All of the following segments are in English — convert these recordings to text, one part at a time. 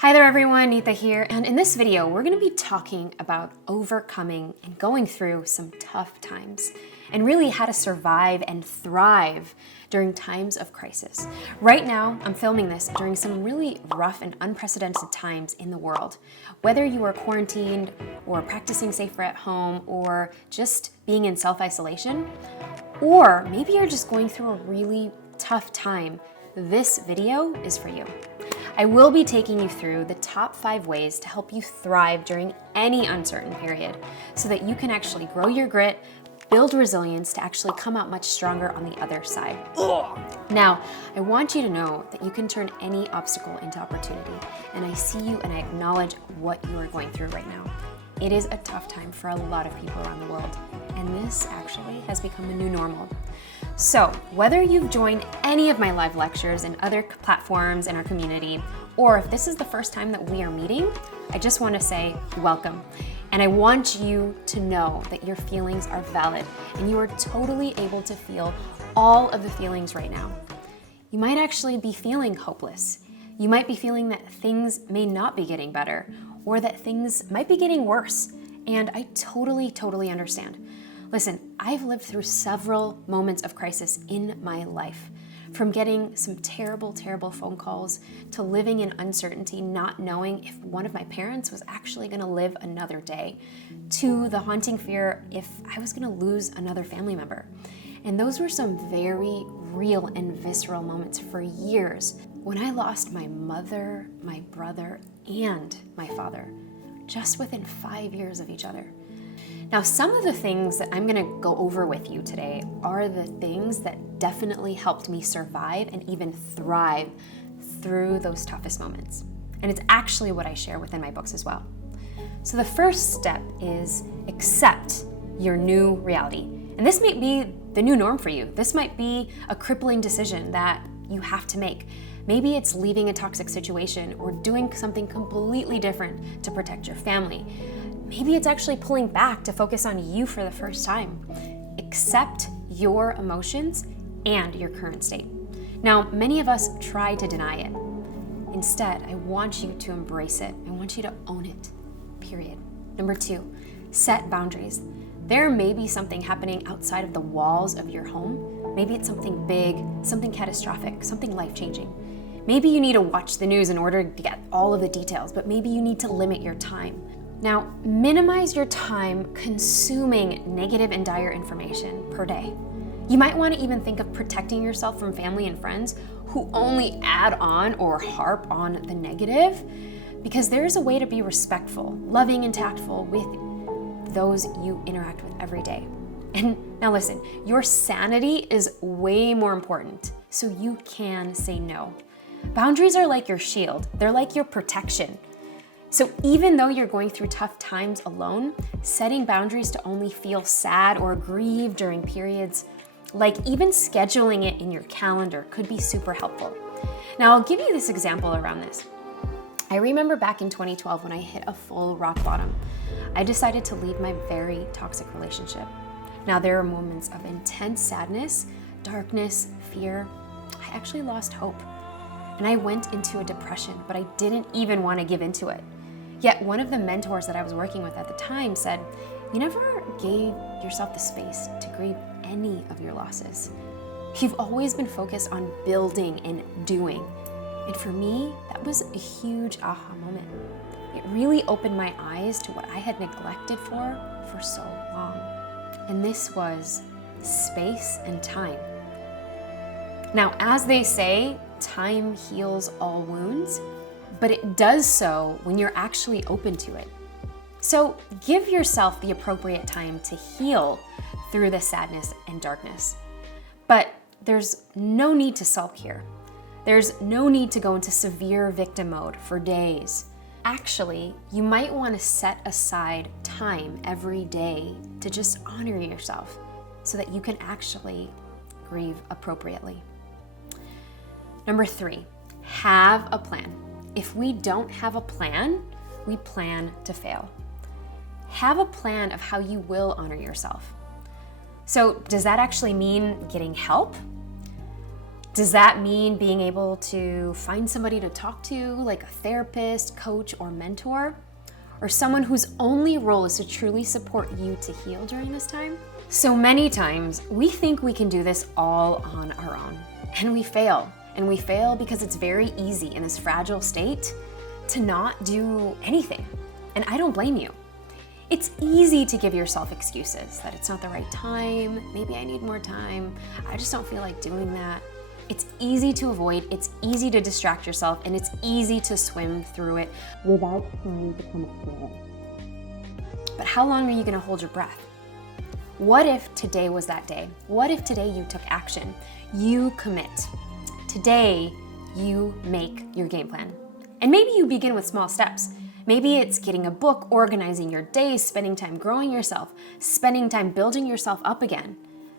Hi there everyone, Neeta here, and in this video we're going to be talking about overcoming and going through some tough times and really how to survive and thrive during times of crisis. Right now, I'm filming this during some really rough and unprecedented times in the world. Whether you are quarantined or practicing safer at home or just being in self-isolation, or maybe you're just going through a really tough time, this video is for you. I will be taking you through the top 5 ways to help you thrive during any uncertain period so that you can actually grow your grit, build resilience to actually come out much stronger on the other side. Now, I want you to know that you can turn any obstacle into opportunity, and I see you and I acknowledge what you are going through right now. It is a tough time for a lot of people around the world, and this actually has become a new normal. So, whether you've joined any of my live lectures and other platforms in our community, or if this is the first time that we are meeting, I just want to say welcome. And I want you to know that your feelings are valid and you are totally able to feel all of the feelings right now. You might actually be feeling hopeless. You might be feeling that things may not be getting better or that things might be getting worse. And I totally understand. Listen, I've lived through several moments of crisis in my life, from getting some terrible phone calls to living in uncertainty, not knowing if one of my parents was actually going to live another day, to the haunting fear if I was going to lose another family member. And those were some very real and visceral moments for years when I lost my mother, my brother, and my father, just within 5 years of each other. Now, some of the things that I'm going to go over with you today are the things that definitely helped me survive and even thrive through those toughest moments. And it's actually what I share within my books as well. So the first step is accept your new reality. And this might be the new norm for you. This might be a crippling decision that you have to make. Maybe it's leaving a toxic situation or doing something completely different to protect your family. Maybe it's actually pulling back to focus on you for the first time. Accept your emotions and your current state. Now, many of us try to deny it. Instead, I want you to embrace it. I want you to own it, period. Number 2, set boundaries. There may be something happening outside of the walls of your home. Maybe it's something big, something catastrophic, something life-changing. Maybe you need to watch the news in order to get all of the details, but maybe you need to limit your time. Now, minimize your time consuming negative and dire information per day. You might want to even think of protecting yourself from family and friends who only add on or harp on the negative, because there's a way to be respectful, loving, and tactful with those you interact with every day. And now listen, your sanity is way more important, so you can say no. Boundaries are like your shield. They're like your protection. So even though you're going through tough times alone, setting boundaries to only feel sad or grieve during periods, like even scheduling it in your calendar, could be super helpful. Now, I'll give you this example around this. I remember back in 2012 when I hit a full rock bottom. I decided to leave my very toxic relationship. Now, there are moments of intense sadness, darkness, fear. I actually lost hope. And I went into a depression, but I didn't even want to give into it. Yet one of the mentors that I was working with at the time said, "You never gave yourself the space to grieve any of your losses. You've always been focused on building and doing." And for me, that was a huge aha moment. It really opened my eyes to what I had neglected for so long. And this was space and time. Now, as they say, time heals all wounds, but it does so when you're actually open to it. So give yourself the appropriate time to heal through the sadness and darkness. But there's no need to sulk here. There's no need to go into severe victim mode for days. Actually, you might want to set aside time every day to just honor yourself so that you can actually grieve appropriately. Number 3, have a plan. If we don't have a plan, we plan to fail. Have a plan of how you will honor yourself. So does that actually mean getting help? Does that mean being able to find somebody to talk to, like a therapist, coach, or mentor? Or someone whose only role is to truly support you to heal during this time? So many times, we think we can do this all on our own, and we fail. And we fail because it's very easy in this fragile state to not do anything. And I don't blame you. It's easy to give yourself excuses that it's not the right time, maybe I need more time, I just don't feel like doing that. It's easy to avoid, it's easy to distract yourself, and it's easy to swim through it without trying to come up with it. But how long are you gonna hold your breath? What if today was that day? What if today you took action? You commit. Today, you make your game plan. And maybe you begin with small steps. Maybe it's getting a book, organizing your days, spending time growing yourself, spending time building yourself up again.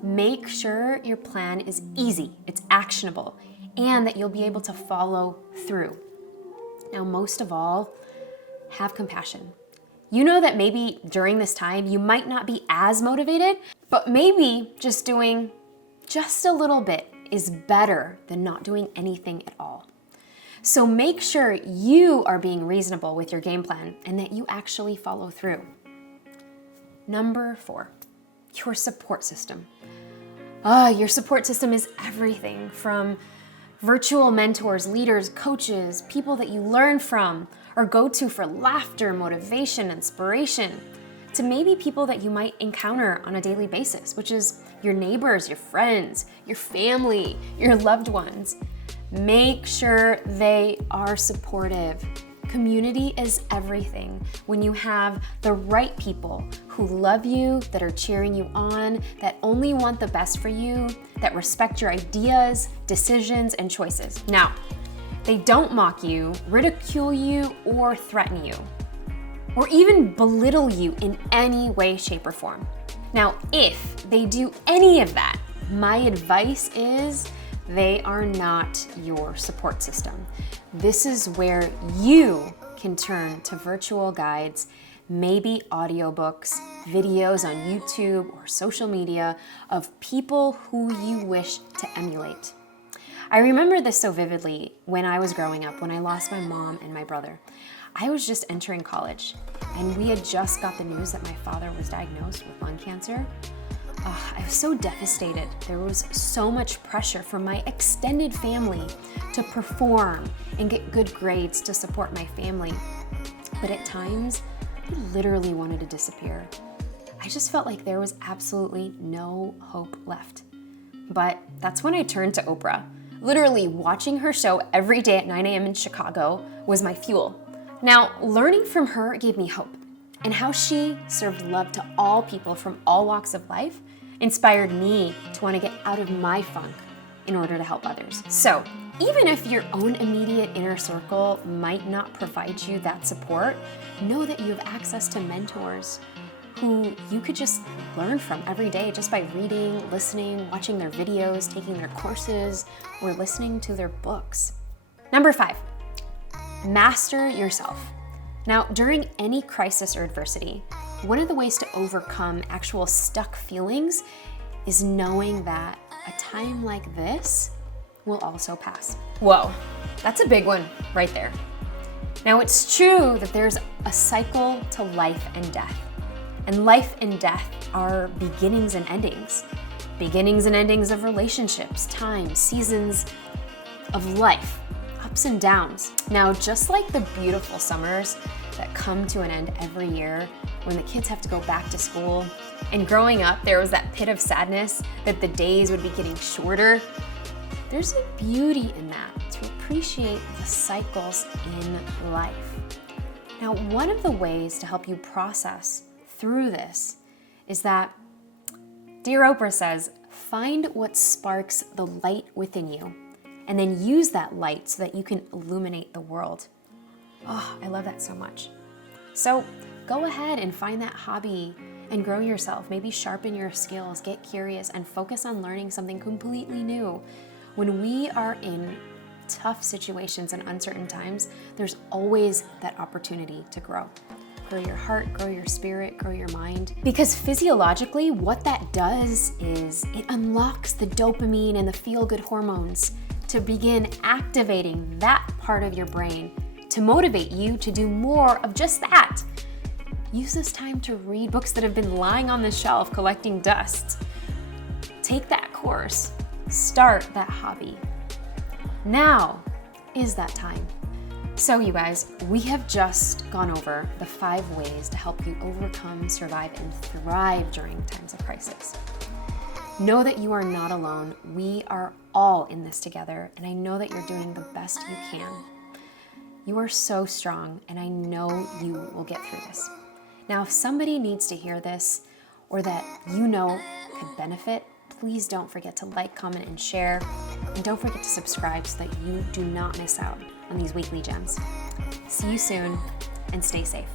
Make sure your plan is easy, it's actionable, and that you'll be able to follow through. Now, most of all, have compassion. You know that maybe during this time you might not be as motivated, but maybe just doing just a little bit is better than not doing anything at all. So make sure you are being reasonable with your game plan and that you actually follow through. Number 4, your support system. Your support system is everything from virtual mentors, leaders, coaches, people that you learn from or go to for laughter, motivation, inspiration, to maybe people that you might encounter on a daily basis, which is your neighbors, your friends, your family, your loved ones. Make sure they are supportive. Community is everything. When you have the right people who love you, that are cheering you on, that only want the best for you, that respect your ideas, decisions, and choices. Now, they don't mock you, ridicule you, or threaten you, or even belittle you in any way, shape, or form. Now, if they do any of that, my advice is they are not your support system. This is where you can turn to virtual guides, maybe audiobooks, videos on YouTube or social media of people who you wish to emulate. I remember this so vividly when I was growing up, when I lost my mom and my brother. I was just entering college, and we had just got the news that my father was diagnosed with lung cancer. I was so devastated. There was so much pressure from my extended family to perform and get good grades to support my family. But at times, I literally wanted to disappear. I just felt like there was absolutely no hope left. But that's when I turned to Oprah. Literally watching her show every day at 9 a.m. in Chicago was my fuel. Now, learning from her gave me hope, and how she served love to all people from all walks of life inspired me to want to get out of my funk in order to help others. So, even if your own immediate inner circle might not provide you that support, know that you have access to mentors who you could just learn from every day just by reading, listening, watching their videos, taking their courses, or listening to their books. Number 5, master yourself. Now, during any crisis or adversity, one of the ways to overcome actual stuck feelings is knowing that a time like this will also pass. Whoa, that's a big one right there. Now, it's true that there's a cycle to life and death. And life and death are beginnings and endings. Beginnings and endings of relationships, times, seasons of life, ups and downs. Now, just like the beautiful summers that come to an end every year when the kids have to go back to school, and growing up, there was that pit of sadness that the days would be getting shorter. There's a beauty in that, to appreciate the cycles in life. Now, one of the ways to help you process through this is that, dear Oprah says, find what sparks the light within you, and then use that light so that you can illuminate the world. Oh, I love that so much. So go ahead and find that hobby and grow yourself. Maybe sharpen your skills, get curious, and focus on learning something completely new. When we are in tough situations and uncertain times, there's always that opportunity to grow. grow your heart, grow your spirit, grow your mind. Because physiologically, what that does is it unlocks the dopamine and the feel-good hormones to begin activating that part of your brain to motivate you to do more of just that. Use this time to read books that have been lying on the shelf collecting dust. Take that course. Start that hobby. Now is that time. So you guys, we have just gone over the 5 ways to help you overcome, survive, and thrive during times of crisis. Know that you are not alone. We are all in this together, and I know that you're doing the best you can. You are so strong, and I know you will get through this. Now, if somebody needs to hear this, or that you know could benefit, please don't forget to like, comment, and share. And don't forget to subscribe so that you do not miss out on these weekly gems. See you soon, and stay safe.